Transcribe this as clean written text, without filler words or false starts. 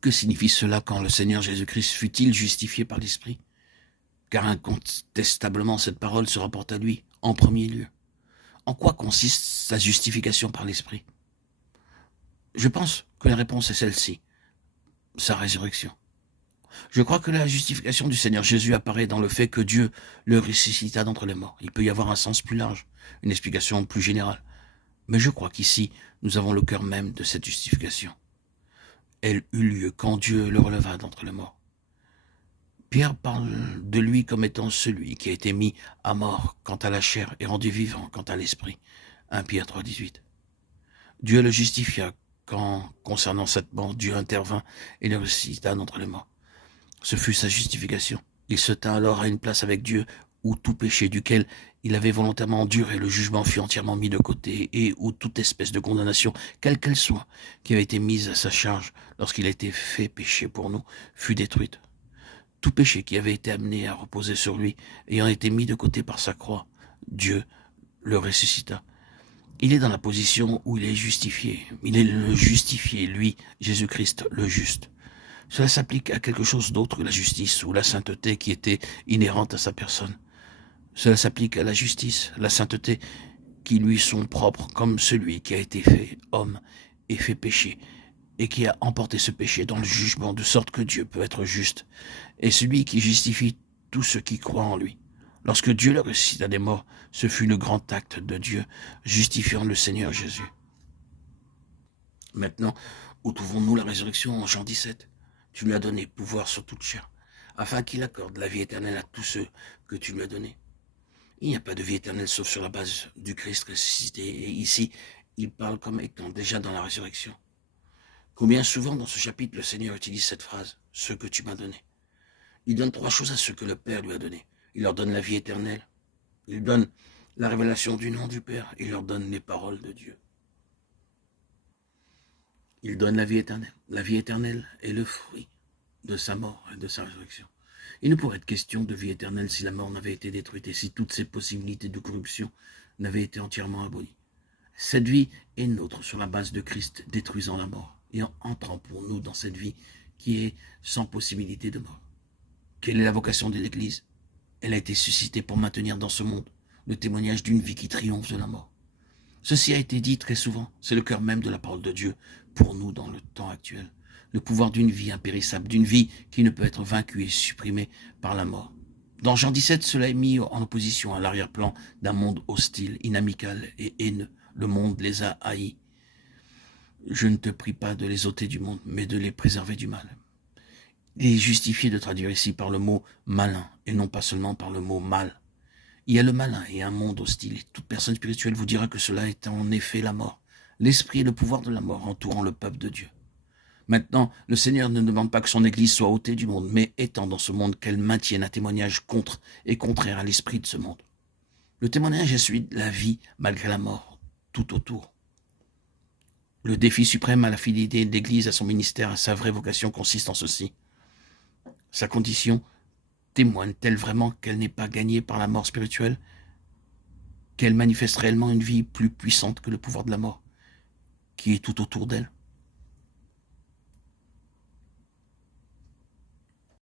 Que signifie cela quand le Seigneur Jésus-Christ fut-il justifié par l'Esprit? Car incontestablement cette parole se rapporte à lui en premier lieu. En quoi consiste sa justification par l'Esprit? Je pense que la réponse est celle-ci, sa résurrection. Je crois que la justification du Seigneur Jésus apparaît dans le fait que Dieu le ressuscita d'entre les morts. Il peut y avoir un sens plus large, une explication plus générale. Mais je crois qu'ici, nous avons le cœur même de cette justification. Elle eut lieu quand Dieu le releva d'entre les morts. Pierre parle de lui comme étant celui qui a été mis à mort quant à la chair et rendu vivant quant à l'esprit. 1 Pierre 3,18. Dieu le justifia quand, concernant cette mort, Dieu intervint et le ressuscita d'entre les morts. Ce fut sa justification. Il se tint alors à une place avec Dieu où tout péché duquel il avait volontairement enduré le jugement fut entièrement mis de côté et où toute espèce de condamnation, quelle qu'elle soit, qui avait été mise à sa charge lorsqu'il a été fait péché pour nous, fut détruite. Tout péché qui avait été amené à reposer sur lui, ayant été mis de côté par sa croix, Dieu le ressuscita. Il est dans la position où il est justifié. Il est le justifié, lui, Jésus-Christ, le juste. Cela s'applique à quelque chose d'autre que la justice ou la sainteté qui était inhérente à sa personne. Cela s'applique à la justice, la sainteté qui lui sont propres, comme celui qui a été fait homme et fait péché, et qui a emporté ce péché dans le jugement, de sorte que Dieu peut être juste, et celui qui justifie tous ceux qui croient en lui. Lorsque Dieu le ressuscita des morts, ce fut le grand acte de Dieu, justifiant le Seigneur Jésus. Maintenant, où trouvons-nous la résurrection? En Jean 17. Tu lui as donné pouvoir sur toute chair, afin qu'il accorde la vie éternelle à tous ceux que tu lui as donnés. Il n'y a pas de vie éternelle sauf sur la base du Christ ressuscité. Et ici, il parle comme étant déjà dans la résurrection. Combien souvent dans ce chapitre le Seigneur utilise cette phrase, « ce que tu m'as donné ». Il donne trois choses à ceux que le Père lui a donné. Il leur donne la vie éternelle, il donne la révélation du nom du Père, il leur donne les paroles de Dieu. Il donne la vie éternelle. La vie éternelle est le fruit de sa mort et de sa résurrection. Il ne pourrait être question de vie éternelle si la mort n'avait été détruite et si toutes ces possibilités de corruption n'avaient été entièrement abolies. Cette vie est nôtre sur la base de Christ détruisant la mort et en entrant pour nous dans cette vie qui est sans possibilité de mort. Quelle est la vocation de l'Église? Elle a été suscitée pour maintenir dans ce monde le témoignage d'une vie qui triomphe de la mort. Ceci a été dit très souvent, c'est le cœur même de la parole de Dieu pour nous dans le temps actuel. Le pouvoir d'une vie impérissable, d'une vie qui ne peut être vaincue et supprimée par la mort. Dans Jean 17, cela est mis en opposition à l'arrière-plan d'un monde hostile, inamical et haineux. Le monde les a haïs. Je ne te prie pas de les ôter du monde, mais de les préserver du mal. Il est justifié de traduire ici par le mot malin, et non pas seulement par le mot mal. Il y a le malin et un monde hostile, et toute personne spirituelle vous dira que cela est en effet la mort. L'esprit et le pouvoir de la mort entourant le peuple de Dieu. Maintenant, le Seigneur ne demande pas que son Église soit ôtée du monde, mais étant dans ce monde qu'elle maintienne un témoignage contre et contraire à l'esprit de ce monde. Le témoignage est celui de la vie malgré la mort, tout autour. Le défi suprême à la fidélité de l'Église, à son ministère, à sa vraie vocation consiste en ceci. Sa condition témoigne-t-elle vraiment qu'elle n'est pas gagnée par la mort spirituelle, qu'elle manifeste réellement une vie plus puissante que le pouvoir de la mort, qui est tout autour d'elle?